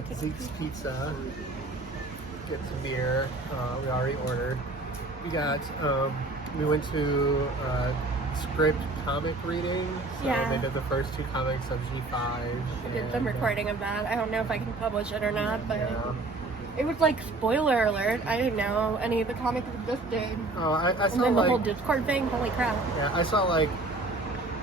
at Zeke's Pizza. Get some beer. We already ordered. We went to script comic reading. So they did the first 2 comics of G5. I did some recording of that. I don't know if I can publish it or not, but it was like spoiler alert. I didn't know any of the comics existed. Oh, I saw and then the like, whole Discord thing. Holy crap! Yeah, I saw like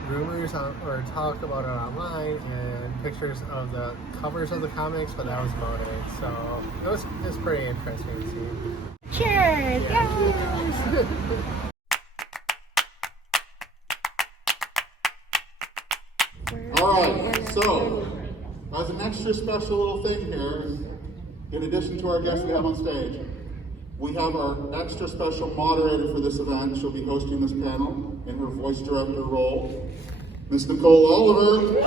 rumors or talk about it online and pictures of the covers of the comics, but that was about it. So it was pretty interesting to see. Cheers! Yeah. Alright, so as an extra special little thing here, in addition to our guests we have on stage, we have our extra special moderator for this event. She'll be hosting this panel in her voice director role, Miss Nicole Oliver.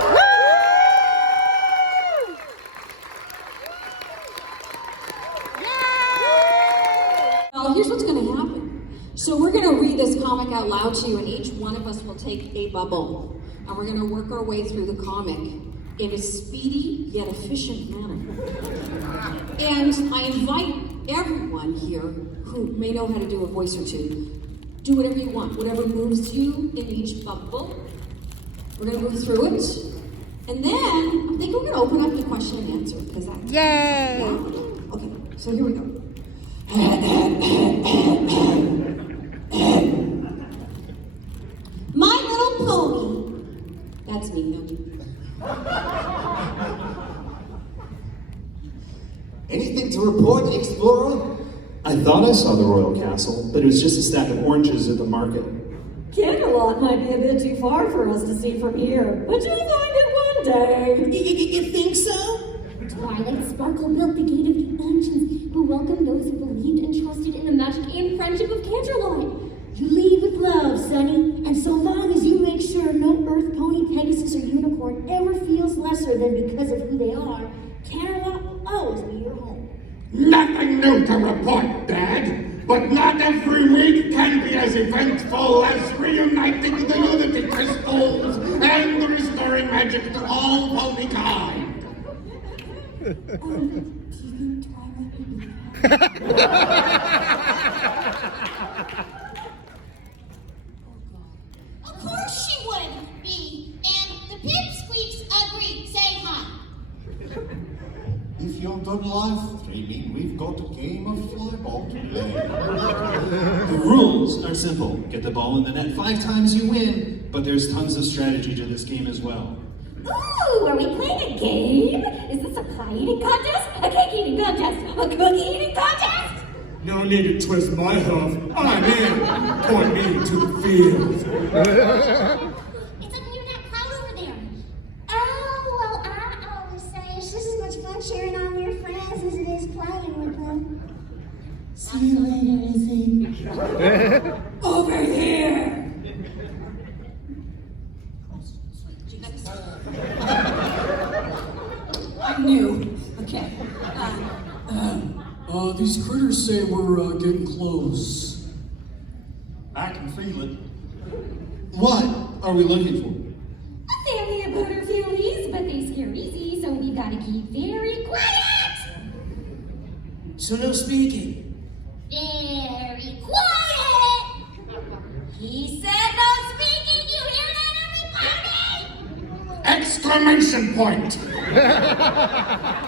Well, here's what's going to happen. So we're going to read this comic out loud to you, and each one of us will take a bubble. And we're going to work our way through the comic in a speedy yet efficient manner. And I invite everyone here who may know how to do a voice or two, do whatever you want, whatever moves you in each bubble. We're going to move through it. And then I think we're going to open up the question and answer. Because Yay! Yeah. Okay, so here we go. My Little Pony. That's me, though. Anything to report, Explorer? I thought I saw the royal castle, but it was just a stack of oranges at the market. Canterlot might be a bit too far for us to see from here, but you'll find it one day. You think so? Twilight Sparkle built the Gate of the Ancients, who welcomed those who believed and trusted in the magic and friendship of Canterlot. You lead with love, Sonny, and so long as you make sure no Earth Pony, Pegasus, or Unicorn ever feels lesser than because of who they are, Canterlot will always be your home. Nothing new to report, Dad, but not every week can be as eventful as reuniting the Unity Crystals and restoring magic to all pony kind. Do you think Twilight would be Of course she would be, and the pipsqueaks agree. Say hi. If you're done live streaming, we've got a game of flyball to play. The rules are simple. Get the ball in the net 5 times, you win. But there's tons of strategy to this game as well. Ooh, are we playing a game? Is this a pie eating contest? A cake eating contest? A cookie eating contest? No need to twist my hoof. I'm in. Point me to the field. It's up near that cloud over there. Oh, well, I always say it's just as much fun cheering on your friends as it is playing with them. See you later, Izzy. Over here! I'm new. Okay. These critters say we're getting close. I can feel it. What are we looking for? A family of butterfieldies, but they scare easy, so we've got to keep very quiet. So no speaking. Very quiet. He said no speaking. You hear that, everybody? Exclamation point! Another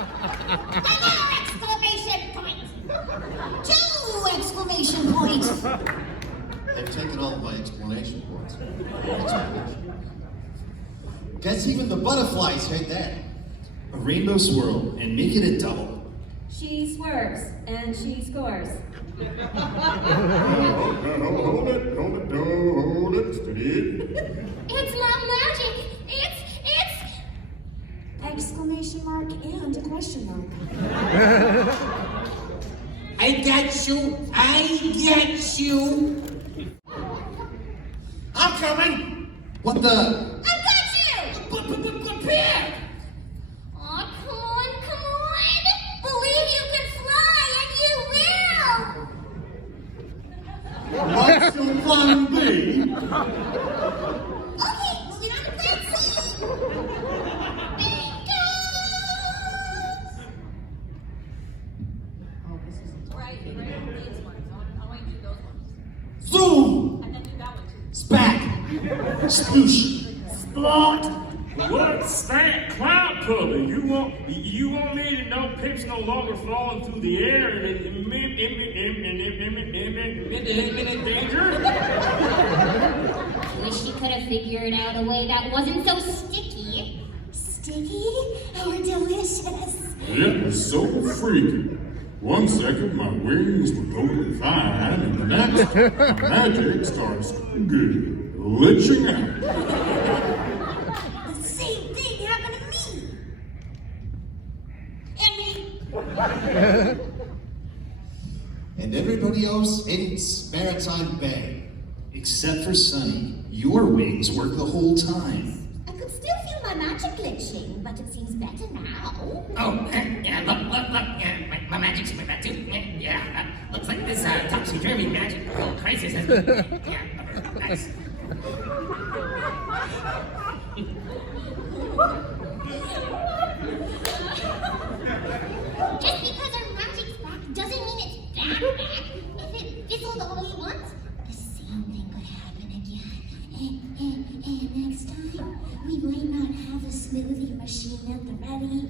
exclamation point. 2 exclamation points. They've taken all my explanation points. Guess even the butterflies hate that. A rainbow swirl, and make it a double. She swerves, and she scores. Hold it, steady. It's not magic. It's... Exclamation mark and a question mark. I get you. I'm coming. What the? I got you! Pierre! Aw, come on! Believe you can fly, and you will! What's your plan B? Okay, moving on to plan C! Bingo! Sploosh. Splot. What's that cloud cover? You want me to know pips no longer falling through the air and danger? Wish you could have figured out a way that wasn't so sticky. Sticky or delicious? It was so freaky. One second my wings were totally fine, and the next my magic starts glitching out. The same thing happened to me. And me. And everybody else in Maritime Bay. Except for Sunny. Your wings work the whole time. I could still feel my magic glitching, but it seems better now. Oh, yeah, look, my magic's coming back too. Yeah, looks like this topsy-turvy magic crisis has been, nice. Just because our magic's back doesn't mean it's back. If it fizzled all at once, the same thing could happen again. And next time, we might not have a smoothie machine at the ready.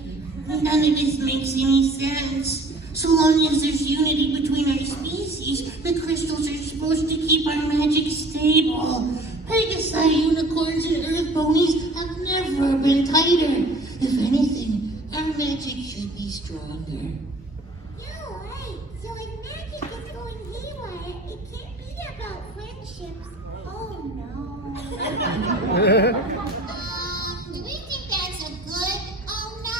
None of this makes any sense. So long as there's unity between our species, the crystals are supposed to keep our magic stable. Pegasi unicorns and earth ponies have never been tighter. If anything, our magic should be stronger. Yeah, right. So if magic is going haywire, it can't be about friendships. Oh no. Do we think that's a good oh no?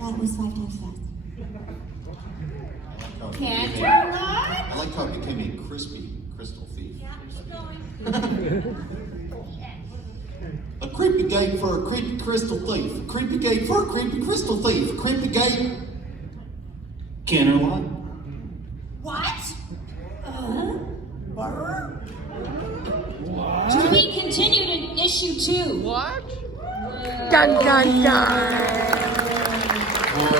That was 5 times fast. I like how it became a crispy crystal thief. Yeah, keep going. A creepy gate for a creepy crystal thief. A creepy gate for a creepy crystal thief. A creepy gate. Canterlot. What? To be continued in issue 2. What? Dun dun dun! What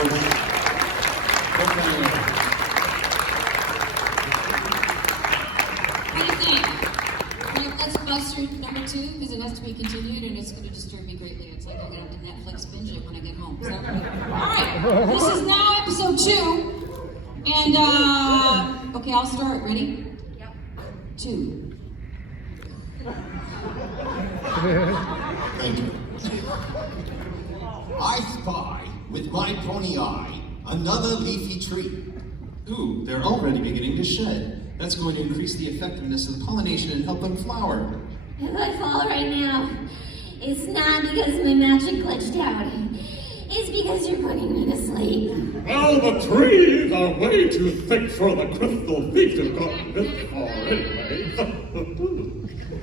do you think? Like, let's bust through number 2 because it has to be continued and it's going to disturb me greatly. It's like I'm going to have to Netflix binge it when I get home. So, alright, this is now episode 2. And, okay, I'll start. Ready? Yep. 2. Thank you. I spy with my pony eye another leafy tree. Ooh, they're already beginning to shed. That's going to increase the effectiveness of the pollination and help them flower. If I fall right now, it's not because my magic glitched out. It's because you're putting me to sleep. Well, the trees are way too thick for the crystal thief to have gotten this far anyway.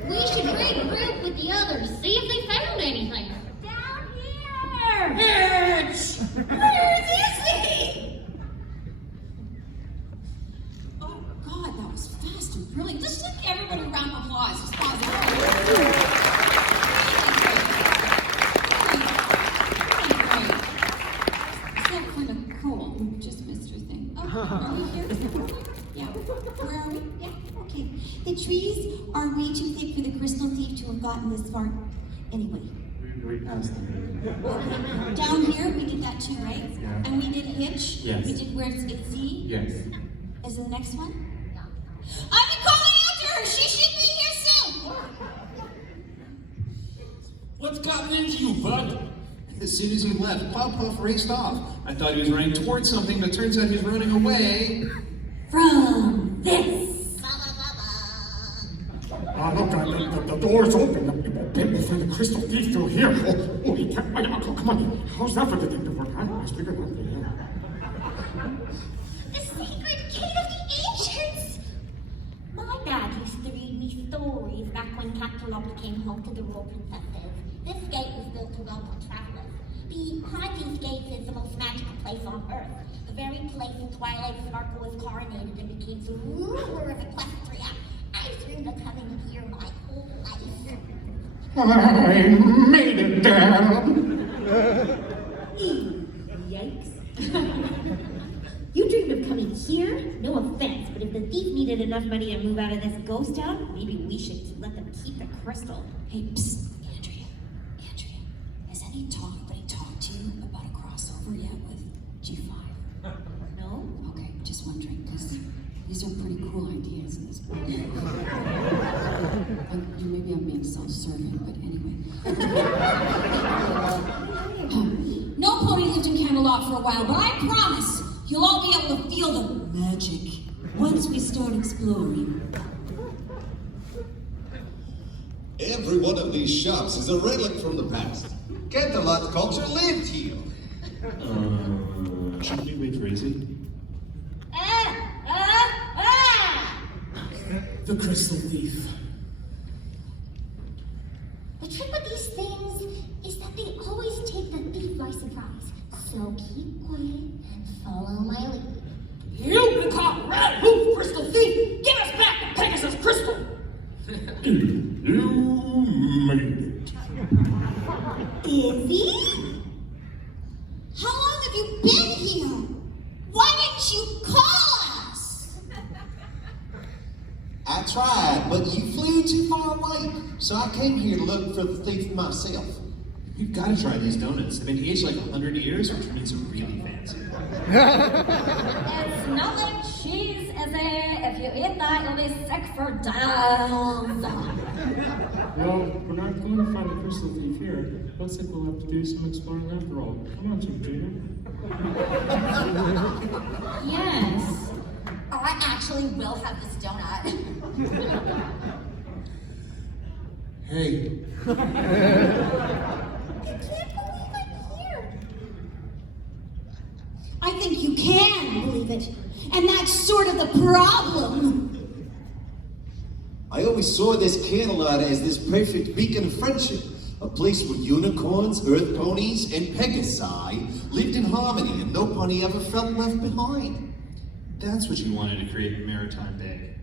We should regroup with the others, see if they found anything. Down here! Bitch! Where is he? Oh, God, that was fast and brilliant. Just give everybody a round of applause. It's positive. That's kind of cool. Just missed your thing. Oh, are we here? Yeah. Where are we? Yeah, okay. The trees are way too thick for the crystal thief to have gotten this far. Anyway. We passed them. Down here, we did that too, right? Yeah. And we did hitch. Yes. We did where's it Z? Yes. Is it the next one? I've been calling after her. She should be here soon. What's gotten into you, bud? As soon as you left, Pop Puff raced off. I thought he was running towards something, but turns out he's running away. From this. Look, the door's open. The crystal thief through here. Oh, he can't. Come on. How's that for the thing to work? I figured out. The secret gate of the ancients. My dad used to read me stories back when Captain came home to the royal princesses. This gate was built to welcome travelers. Behind these gates is the most magical place on Earth. The very place in Twilight Sparkle was coronated and became the ruler of Equestria. I've dreamed of coming here my whole life. I made it, Dad. Yikes. You dreamed of coming here? No offense, but if the thief needed enough money to move out of this ghost town, maybe we should let them keep the crystal. Hey, psst, Andrea. Has anybody talked to you about a crossover yet with G5? No? Okay, just wondering, because these are pretty cool ideas in this book. Maybe I'm being self-serving, but anyway. No pony lived in Camelot for a while, but I promise you'll all be able to feel the magic once we start exploring. Every one of these shops is a relic from the past. Canterlot culture lived here. Shouldn't we wait for Izzy? The crystal thief. The trick with these things is that they always take the thief by surprise. So keep quiet and follow my lead. You become red hoof crystal thief! Give us back the Pegasus crystal! You made it. Izzy? How long have you been here? Why didn't you call us? I tried, but you flew too far away. So I came here to look for the thief myself. You've got to try these donuts. They've been aged like 100 years, which means they're really fancy. It's not like cheese, is it? If you eat that, you'll be sick for days. Well, we're not going to find the crystal thief here. Looks like we'll have to do some exploring after all. Come on, Gina. Yes. I actually will have this donut. Hey. I can't believe I'm here. I think you can believe it. And that's sort of the problem. I always saw this Canterlot as this perfect beacon of friendship. A place where unicorns, earth ponies, and Pegasi lived in harmony and no pony ever felt left behind. That's what you wanted to create in Maritime Bay.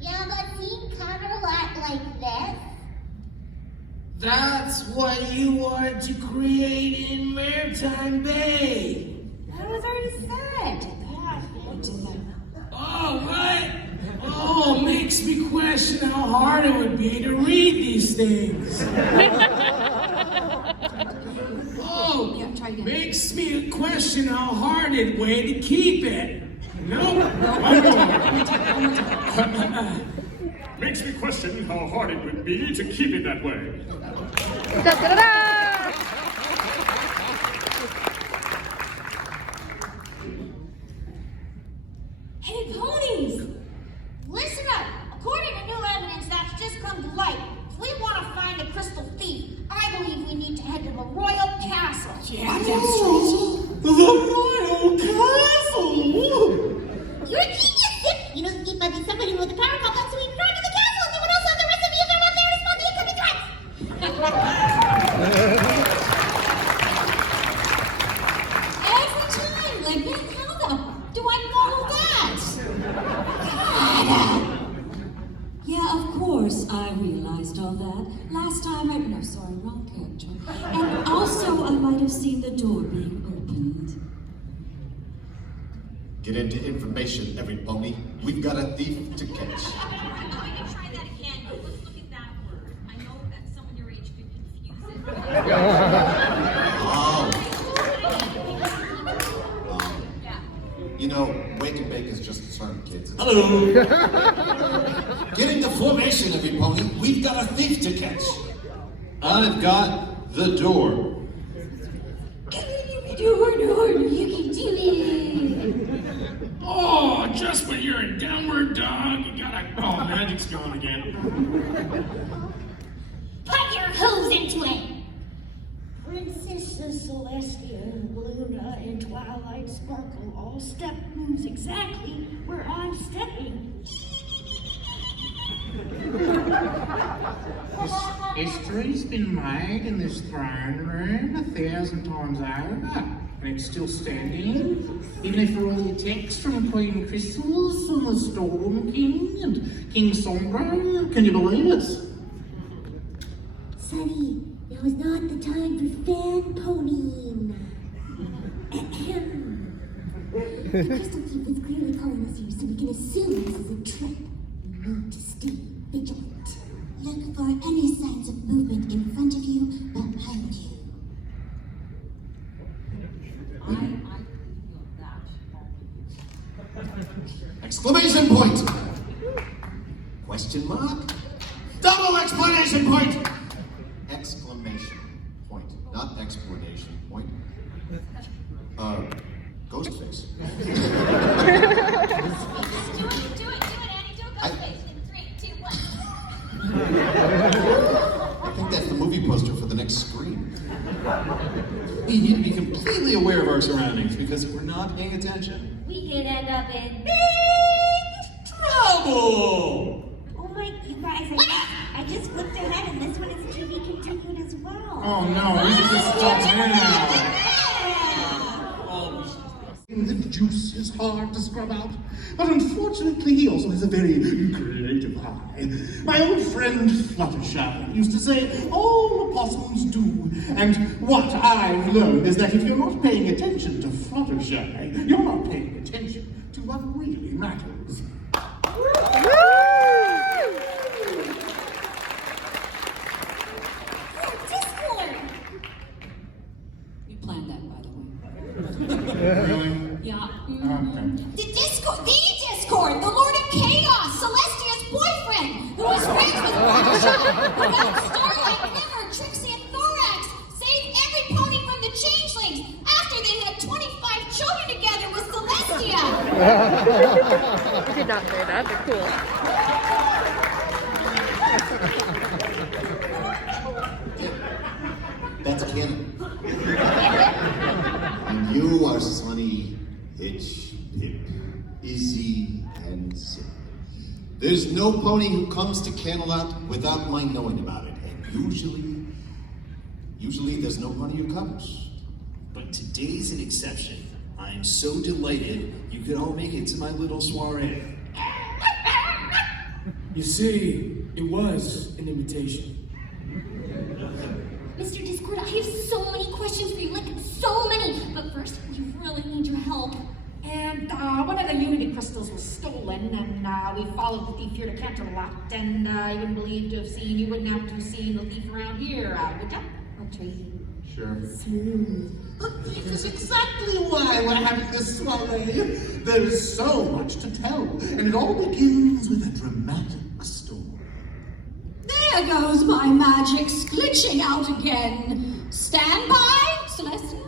Yeah, but seeing Canterlot like this? That's what you wanted to create in Maritime Bay. That was already said. Oh, what? Oh, makes me question how hard it would be to read these things. Oh, makes me question how hard it'd weigh to keep it. Nope. Makes me question how hard it would be to keep it that way. Hey, ponies! Listen up! According to new evidence that's just come to light, if we want to find the crystal thief, I believe we need to head to the royal castle. Yeah, that's right. The royal castle! You're a genius! You know the thief might be somebody with a power complex, so we can drive to the castle and then what else on the recipe if they're not there to respond to incoming threats? Every time, Ligman, how the do I know that? Yeah, of course, I realized all that. Last time no, sorry, wrong character. And also, I might have seen the door being opened. Get into information, every pony. We've got a thief to catch. Try that again. Let's look at that word. I know that someone your age could confuse it. You know, wake and bake is just a term, kids. Hello. Get into formation, every pony. We've got a thief to catch. I've got the door. You can do it! Oh, just when you're in downward dog, you gotta. Oh, magic's gone again. Put your hooves into it! Princesses Celestia, Luna, and Twilight Sparkle all step moves exactly where I'm stepping. History's been made in this throne room 1,000 times over, and it's still standing, even after all the attacks from Queen Crystals and the Storm King and King Sombra. Can you believe it? Sunny, it was not the time for fan ponying. The crystal thief is clearly calling us here, so we can assume this is a trap. We need to stay vigilant. Look for any signs of movement in front of you, behind you. Exclamation point! Question mark? Double explanation point! Exclamation point, not explanation point. Ghostface. Do it, Annie. Do a ghost face in 3, 2, 1. I think that's the movie poster for the next screen. We need to be completely aware of our surroundings because if we're not paying attention, We could end up in big trouble! Oh my, you guys, I just flipped ahead and this one is to be continued as well. Oh no, we should just stop now. The juice is hard to scrub out, but unfortunately he also has a very creative eye. My old friend Fluttershy used to say, all opossums do. And what I've learned is that if you're not paying attention to Fluttershy, you're not paying attention to what really matters. Discord! We planned that, by the way. Really? Yeah. Okay. The Discord, the Lord of Chaos, Celestia's boyfriend, who was friends with Fluttershy, who got Starlight, Glimmer, Trixie, and Thorax, saved every pony from the changelings after they had 25 children together with Celestia. I did not say that, but cool. That's canon. And you are Sunny, Hitch, Pip, Izzy, and Zip. There's no pony who comes to Camelot without my knowing about it. And usually there's no pony who comes. But today's an exception. I'm so delighted you could all make it to my little soiree. You see, it was an invitation. Mr. Discord, I have so many questions for you, like so many. But first, we really need your help. And one of the Unity crystals was stolen, and we followed the thief here to Canterlot, and I wouldn't believe to have seen, you wouldn't have to have seen the thief around here, would ya? Oh, Tracy. Sure. Smooth. This is exactly why we're having this soiree. There is so much to tell, and it all begins with a dramatic story. There goes my magic's glitching out again. Stand by, Celestia.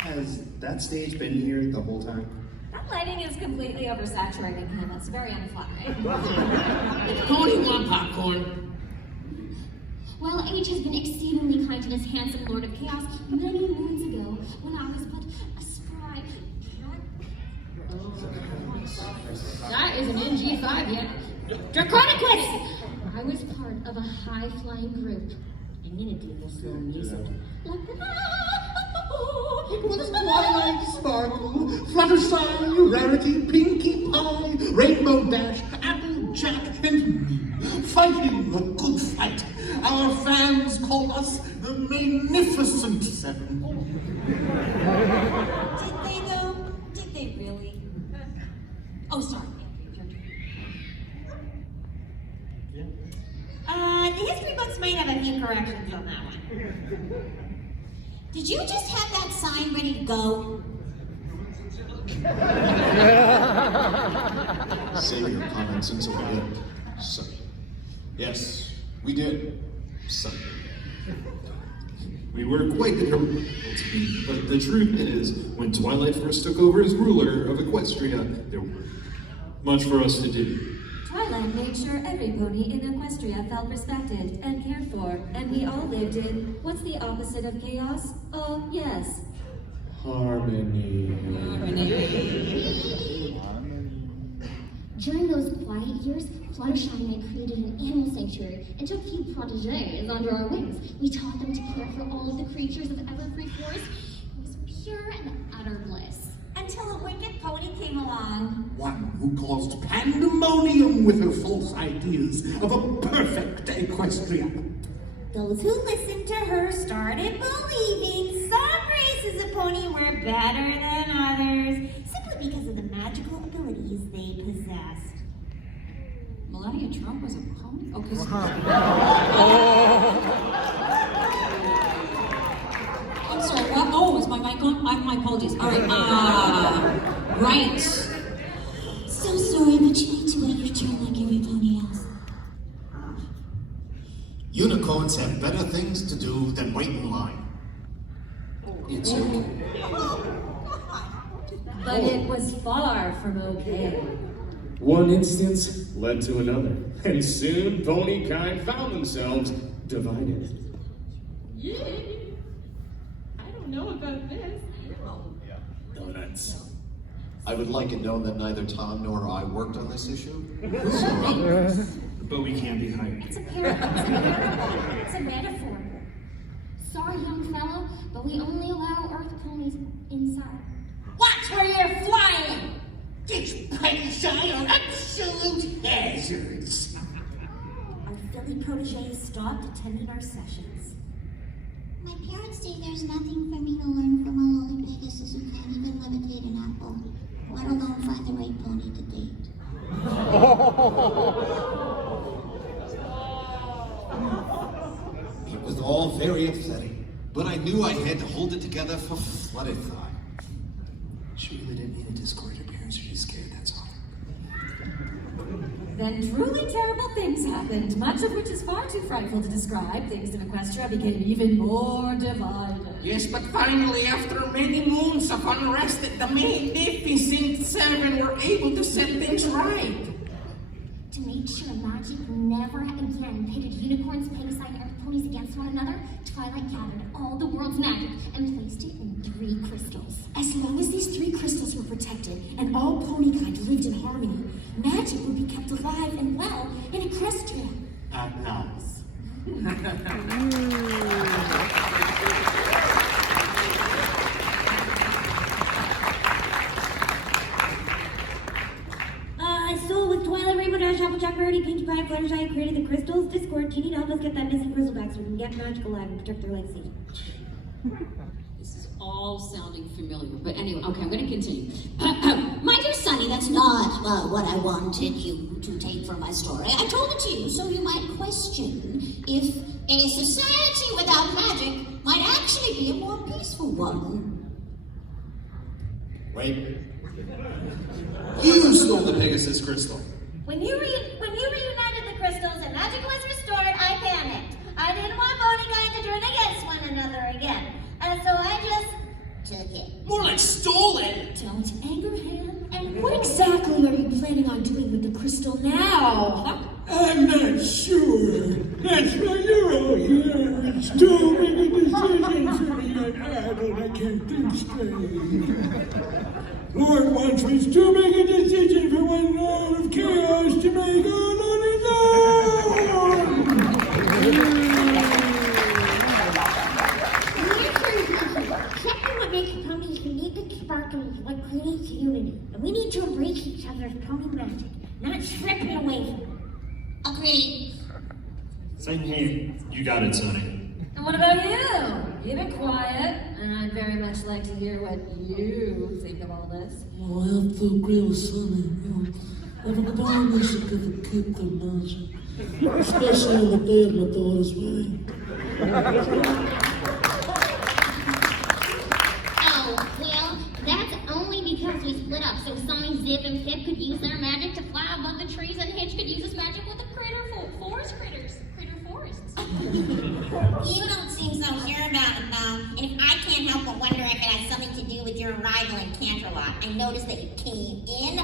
Has that stage been here the whole time? That lighting is completely oversaturating him. It's very unflattering. Pony want popcorn? Well, H has been exceedingly kind to this handsome Lord of Chaos many moons ago when I was but a spry. That is an NG5 yet. Draconicus! I was part of a high-flying group. I'm gonna do this little music. It was Twilight Sparkle, Fluttershy, Rarity, Pinkie Pie, Rainbow Dash, Applejack, and me, fighting the good fight. Our fans call us the Magnificent Seven. Did they though? Did they really? Oh, sorry. The history books might have a few corrections on that one. Did you just have that sign ready to go? Save your comments until the end. So, yes, we did. So. We were quite determined to be, but the truth is, when Twilight first took over as ruler of Equestria, there wasn't much for us to do. Twilight made sure every pony in Equestria felt respected and cared for, and we all lived in, what's the opposite of chaos? Oh, yes. Harmony. During those quiet years, Fluttershy and I created an animal sanctuary and took a few protégés under our wings. We taught them to care for all of the creatures of EverFree Forest. It was pure and utter bliss. Until a wicked pony came along. One who caused pandemonium with her false ideas of a perfect Equestria. Those who listened to her started believing some races of pony were better than others, simply because of the magical abilities they possessed. Melania Trump was a pony? Okay, so... I'm sorry, what? Oh, is my mic on? My apologies. All right, right. So sorry, but you need to wait your turn like everybody else. Unicorns have better things to do than wait in line. It's okay. But it was far from okay. One instance led to another, and soon ponykind found themselves divided. Yay! I don't know about this. Donuts. I would like it known that neither Tom nor I worked on this issue. But we can't be hired. It's a parable. It's a metaphor. Sorry, young fellow, but we only allow Earth ponies inside. Watch where you're flying! These Pegasi are absolute hazards. Our Philly proteges stopped attending our sessions. My parents say there's nothing for me to learn from a lowly Pegasus who can't even levitate an apple, let alone find the right pony to date. It was all very upsetting, but I knew I had to hold it together for flooded thought. She really didn't mean to discord her parents. She's just scared, that's all. Then truly terrible things happened, much of which is far too frightful to describe. Things in Equestria became even more divided. Yes, but finally, after many moons of unrest, the Magnificent Seven were able to set things right. To make sure magic never again pitted unicorns, Pegasi, and Earth ponies against one another, Twilight gathered all the world's magic and placed it in 3 crystals. As long as these 3 crystals were protected and all ponykind lived in harmony, magic would be kept alive and well in Equestria. Nice. So with Twilight, Rainbow Dash, Applejack, Rarity, Pinkie Pie, Fluttershy, I created the crystals. Discord, do you need to help us get that missing crystal back so we can get magic alive and protect their legacy? This is all sounding familiar, but anyway, okay, I'm going to continue. My dear Sonny, that's not what I wanted you to take from my story. I told it to you so you might question if a society without magic might actually be a more peaceful one. Wait. You stole the Pegasus crystal. When you reunited the crystals and magic was restored, I panicked. I didn't want ponykind to turn against one another again. And so I just took it. More like stole it. Don't anger him. And what exactly are you planning on doing with the crystal now? I'm not sure. That's why you're all here. It's too big a decision for me. I'm idle. I can't think straight. Lord wants me. It's too big a decision for one Lord of Chaos to make all on his own. Exactly what makes ponies unique and sparkling is what creates unity. And we need to embrace each other's pony magic, not strip it away from it. Agreed. Same here. You got it, Sonny. And what about you? You've been quiet, and I'd very much like to hear what you think of all this. Well, I have to agree with Sonny. Everybody should give a kid their magic, especially on the day of my daughter's wedding. Oh, well, that's only because we split up, so Sonny, Zip, and Pip could use their magic to fly above the trees, and Hitch could use his magic with the forest critters. You don't seem so sure about it, though. And if I can't help but wonder if it has something to do with your arrival in Canterlot, I noticed that you came in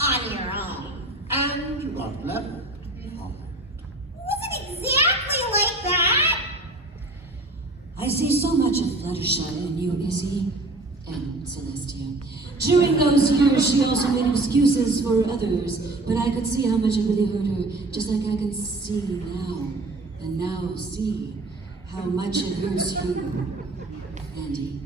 on your own. And you got left. Wasn't exactly like that. I see so much of Fluttershy in you, Izzy, and Celestia. During those years, she also made excuses for others, but I could see how much it really hurt her, just like I can see now, and now see how much it hurts you, Andy.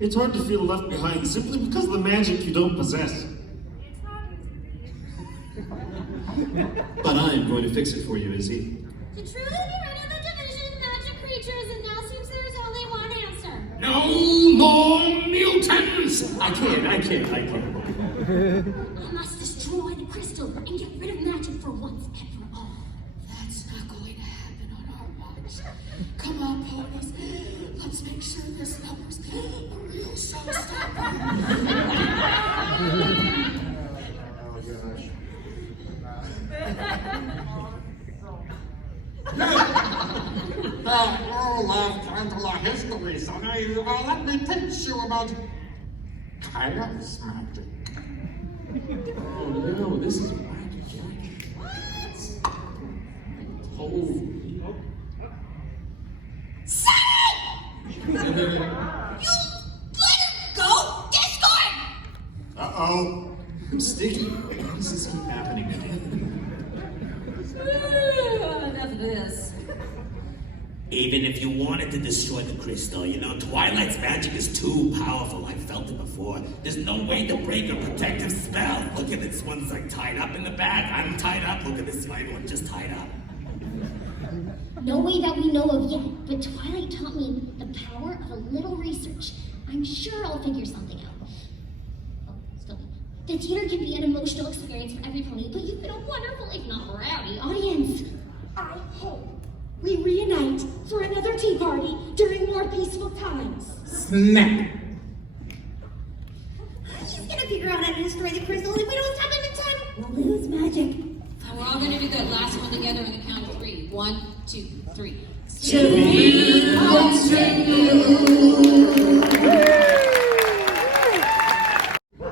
It's hard to feel left behind simply because of the magic you don't possess. But I am going to fix it for you, Izzy. To truly be rid of the division, magic creatures, and now seems there's only one answer. No more mutants! I can't. I must destroy the crystal and get rid of magic for once and for all. That's not going to happen on our watch. Come on, ponies. Let's make sure this number's a real showstopper. All of Candela history, Sonny. Let me teach you about chaos magic. Oh no, this is wacky. What? Holy. You let him go! Discord! Uh-oh. I'm sticky. Why does this keep happening to me? Enough of this. Even if you wanted to destroy the crystal, Twilight's magic is too powerful. I felt it before. There's no way to break a protective spell. Look at this one's like tied up in the back. I'm tied up. Look at this one just tied up. No way that we know of yet, but Twilight taught me the power of a little research. I'm sure I'll figure something out. Oh, still. The theater can be an emotional experience for every pony, but you've been a wonderful, if not rowdy, audience. I hope we reunite for another tea party during more peaceful times. Snap! He's gonna figure out how to destroy the crystal, and we don't stop him in time. We'll lose magic. And we're all going to do that last one together on the count of 3. 1, 2, 3. To be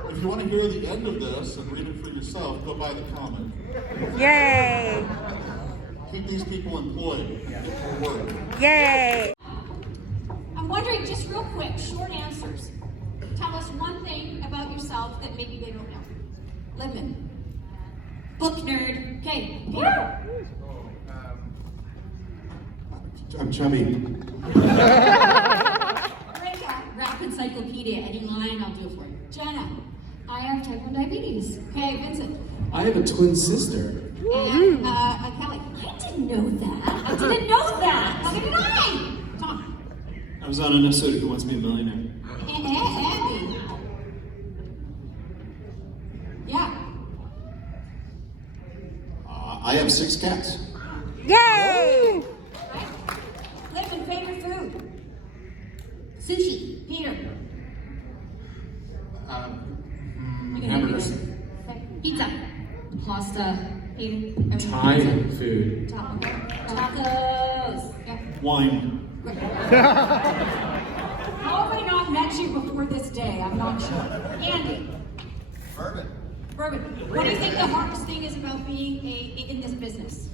If you want to hear the end of this and read it for yourself, go buy the comic. Yay! Keep these people employed for work. Yay! I'm wondering, just real quick, short answers. Tell us one thing about yourself that maybe they don't know. Libman. Book nerd. Okay. I'm chubby. Rap encyclopedia. Any line, I'll do it for you. Jenna. I have type 1 diabetes. Okay, Vincent. I have a twin sister. And Kelly. I didn't know that. How did I? Tom. I was on an episode of Who Wants to Be a Millionaire. Andy. Yeah. I have 6 cats. Yay! Right? Living favorite food. Sushi. Peter. Hamburgers. Pizza. Pasta. Peter. Thai food. Tacos. Yeah. Wine. How have I not met you before this day? I'm not sure. Andy. Bourbon. What do you think the hardest thing is about being in this business?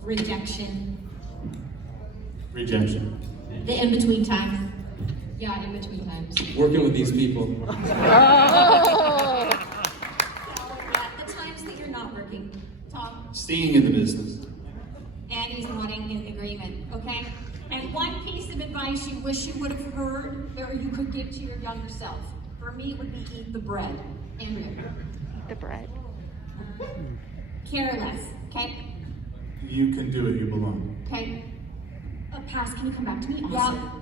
Rejection. Rejection. The in-between time. Yeah, in-between times. Working with these people. Yeah, the times that you're not working. Tom. Staying in the business. Andy's nodding in agreement, okay? And one piece of advice you wish you would have heard or you could give to your younger self. For me, it would be eat the bread. Andrea. The bread. Care less, okay? You can do it, you belong. Okay. Pass, can you come back to me? Yeah.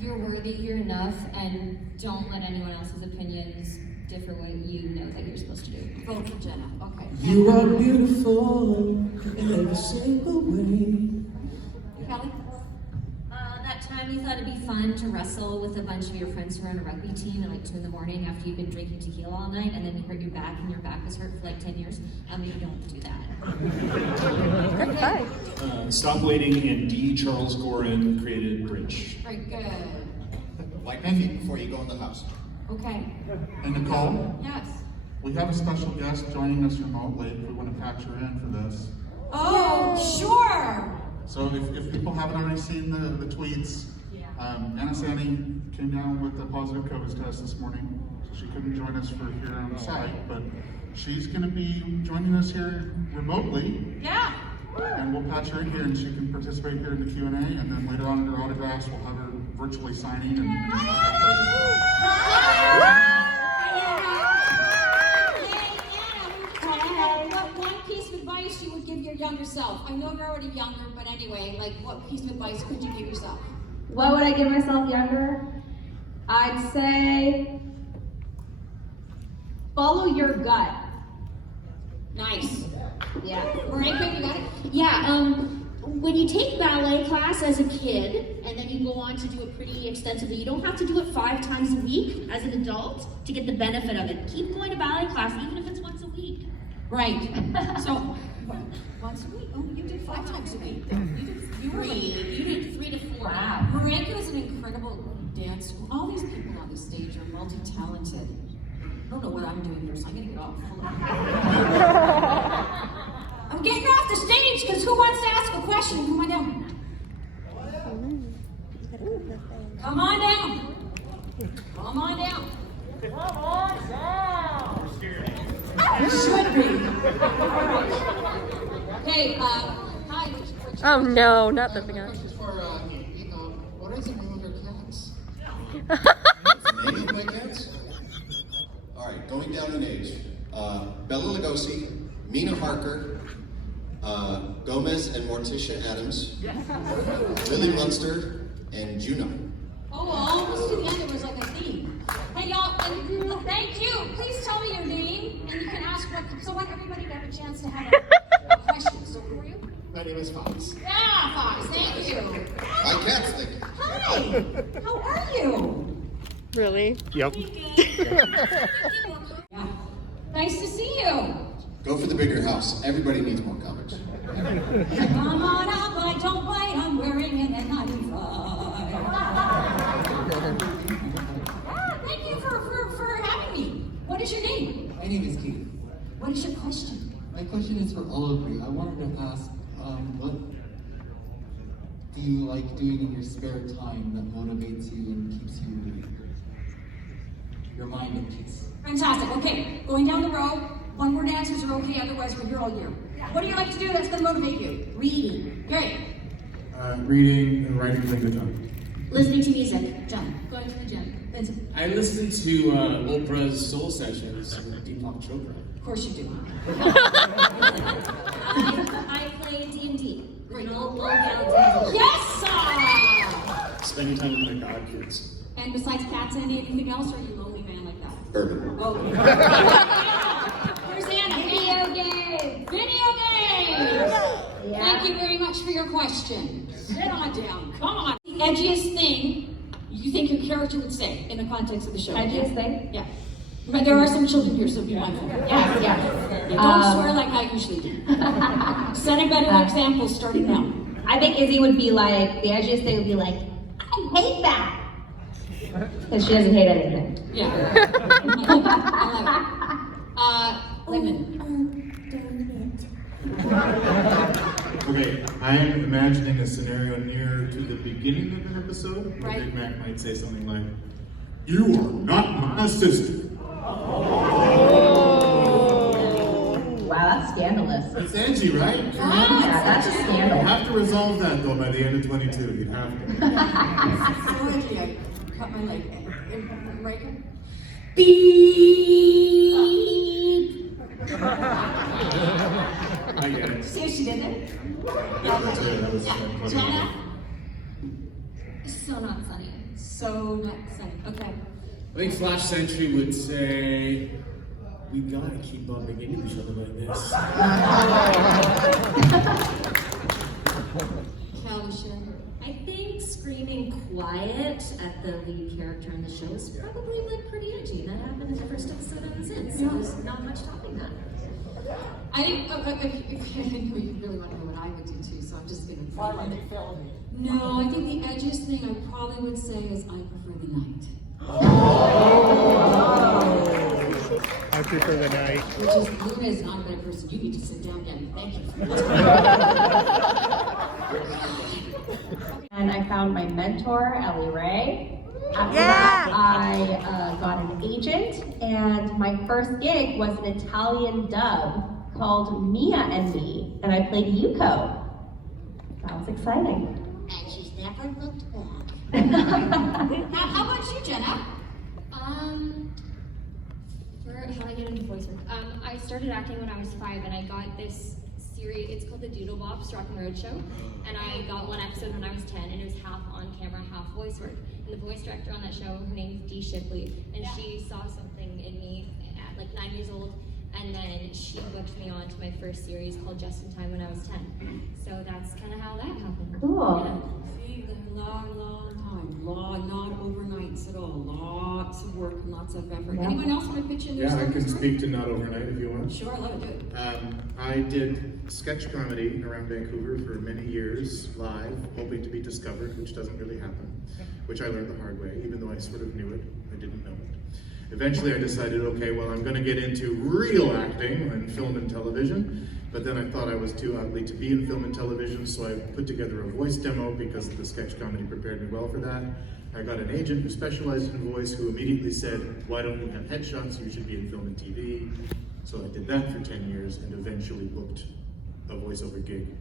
You're worthy, you're enough, and don't let anyone else's opinions differ what you know that you're supposed to do. Vote for Jenna, okay. You are beautiful in every single way. Kelly? That time you thought it'd be fun to wrestle with a bunch of your friends who were on a rugby team at like 2 a.m. after you'd been drinking tequila all night, and then you hurt your back and your back was hurt for like 10 years. Maybe don't do that. Good fight. Stop Waiting and D. Charles Gorin created Bridge. Very good. Wipe your feet before you go in the house. Okay. And Nicole, Yes. we have a special guest joining us remotely if we want to patch her in for this. Oh, sure. So if people haven't already seen the tweets, Anna Sandy came down with a positive COVID test this morning, so she couldn't join us for here on the site, but she's going to be joining us here remotely. Yeah. And we'll patch her in here and she can participate here in the Q&A, and then later on in her autographs we'll have her virtually signing and What piece of advice you would give your younger self? I know you're already younger, but anyway, like what piece of advice could you give yourself? What would I give myself younger? I'd say follow your gut. Nice. Yeah. Marinka, you got it? Yeah, when you take ballet class as a kid, and then you go on to do it pretty extensively, you don't have to do it 5 times a week as an adult to get the benefit of it. Keep going to ballet class, even if it's once a week. Right. So, once a week? Oh, you did 5 times a week. You did 3 to 4. Wow. Marinka is an incredible dancer. All these people on this stage are multi-talented. I don't know what I'm doing here, so I'm gonna get off. I'm getting off the stage because who wants to ask a question? Come on down. Come on down. Come on down. Come on down. You should be. Okay, hi. Oh no, not the guy. What is the name of your cats? The name of my cats? All right, going down in age. Bella Lugosi, Mina Harker, Gomez and Morticia Adams, Lily Munster, and Juno. Oh, almost to the end, it was like a theme. Hey, y'all, and thank you. Please tell me your name, and you can ask what, so I want everybody to have a chance to have a question. So who are you? My name is Fox. Yeah, Fox, thank you. My cat's thick. Hi, how are you? Really? Yep. Nice to see you. Go for the bigger house. Everybody needs more comics. Come on up, I don't bite, I'm wearing an N95. Thank you for having me. What is your name? My name is Keith. What is your question? My question is for all of you. I wanted to ask, what do you like doing in your spare time that motivates you and keeps your mind at peace? Fantastic. Okay, going down the road, one-word answers are okay, otherwise we're here all year. What do you like to do that's going to motivate you? Reading. Great. Reading and writing is a good time. Listening to music. John, going to the gym. Vincent. I listen to Oprah's Soul Sessions with Deepak Chopra. Of course you do. I play D&D. Great. Yes! Spending time with my god kids. And besides cats and anything else, or are you a lonely man like that? Urban. Oh. Where's Anna? Video games. Video games! Yeah. Thank you very much for your question. Sit on down. Come on. The edgiest thing you think your character would say in the context of the show? Edgiest thing? Yeah. But there are some children here, so be mindful. Yeah. Don't swear like I usually do. Set a better example starting now. I think Izzy would be like, the edgiest thing would be like, I hate that. Because she doesn't hate anything. Yeah. Lemon. Okay, I'm imagining a scenario near to the beginning of an episode where Right. Big Mac might say something like, "You are not my sister." Wow, that's scandalous. It's edgy, right? Yeah, that's a scandal. You have to resolve that though by the end of 22. You have to. So edgy, I cut my leg. Right? Beep. I get it. See if she did it? That was Yeah. Jana? So not sunny. So not sunny. Okay. I think Flash Sentry would say, we gotta keep bumping into each other like this. Calishan. I think screaming quiet at the lead character in the show is probably like pretty edgy. That happened in the first episode I was in, so there's not much topping that. I think, I know you really want to know what I would do too, so I'm just going to try. No, I think the edgiest thing I probably would say is I prefer the night. I prefer the night. Which is, Luna is not a better person. You need to sit down, Gabby. Thank you. And I found my mentor, Ellie Ray. After that, I got an agent, and my first gig was an Italian dub called Mia and Me, and I played Yuko. That was exciting. And she's never looked back. How about you, Jenna? For how I get into voice work. I started acting when I was 5, and I got this series. It's called the Doodle Bops Rock and Road Show, and I got one episode when I was 10, and it was half on camera, half voice work. And the voice director on that show, her name is Dee Shipley, and she saw something in me at like 9 years old, and then she booked me on to my first series called Just in Time when I was 10. So that's kind of how that happened. Cool. Yeah. See, a long time. Not overnights at all. Lots of work and lots of effort. Anyone else want to pitch in their Yeah, I stories? can speak to Not Overnight if you want. Sure, let it do it. I did sketch comedy around Vancouver for many years, live, hoping to be discovered, which doesn't really happen, which I learned the hard way, even though I sort of knew it, I didn't know it. Eventually I decided, okay, well, I'm gonna get into real acting in film and television, but then I thought I was too ugly to be in film and television, so I put together a voice demo because the sketch comedy prepared me well for that. I got an agent who specialized in voice who immediately said, why don't you have headshots? You should be in film and TV. So I did that for 10 years and eventually booked a voiceover gig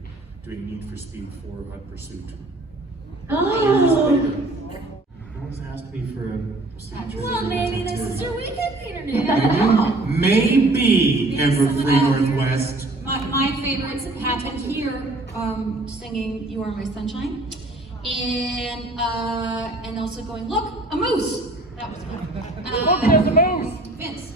doing Need for Speed 4 Hot Pursuit. Oh! Years later. No one's asked me for a procedure. Well, maybe this is your weekend, Peter. Maybe EverFree NorthWest. My favorites happen here, singing "You Are My Sunshine," and also going, "Look, a moose." That was me. Look, there's a moose. Vince.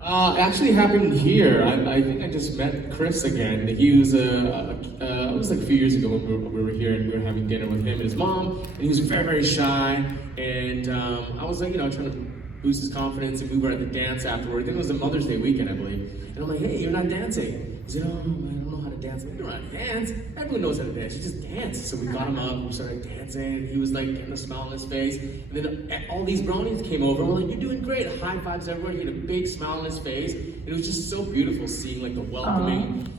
It actually happened here. I think I just met Chris again. He was it was like a few years ago when we were here and we were having dinner with him and his mom. And he was very, very shy. And I was like, trying to boost his confidence. And we were at the dance afterward. I think it was a Mother's Day weekend, I believe. And I'm like, hey, you're not dancing. He said, oh, I don't know how to dance. You don't know how to dance. Everyone knows how to dance. You just dance. So we got him up and we started dancing. And he was like getting a smile on his face. And then all these brownies came over. And we're like, you're doing great. High fives everywhere. He had a big smile on his face. And it was just so beautiful seeing like the welcoming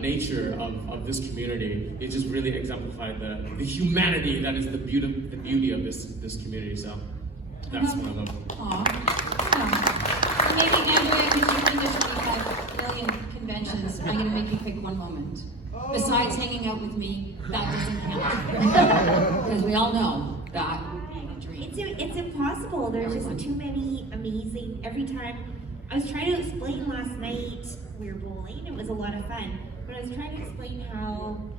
nature of this community. It just really exemplified the humanity that is the beauty of this community. So that's one of them. So maybe Andrea, because you've been to 25 million conventions, I'm going to make you pick one moment. Besides hanging out with me, that doesn't count. Because we all know that ain't a dream. It's impossible. There's just too many amazing. Every time I was trying to explain last night, we were bowling. It was a lot of fun, but I was trying to explain how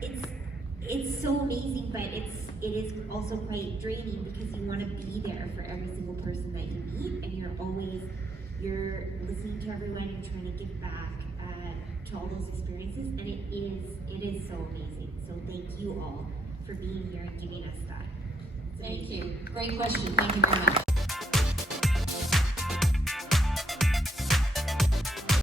it's so amazing, but it is also quite draining because you want to be there for every single person that you meet, and you're listening to everyone and trying to give back to all those experiences, and it is so amazing. So thank you all for being here and giving us that. Thank you. Great question. Thank you very much.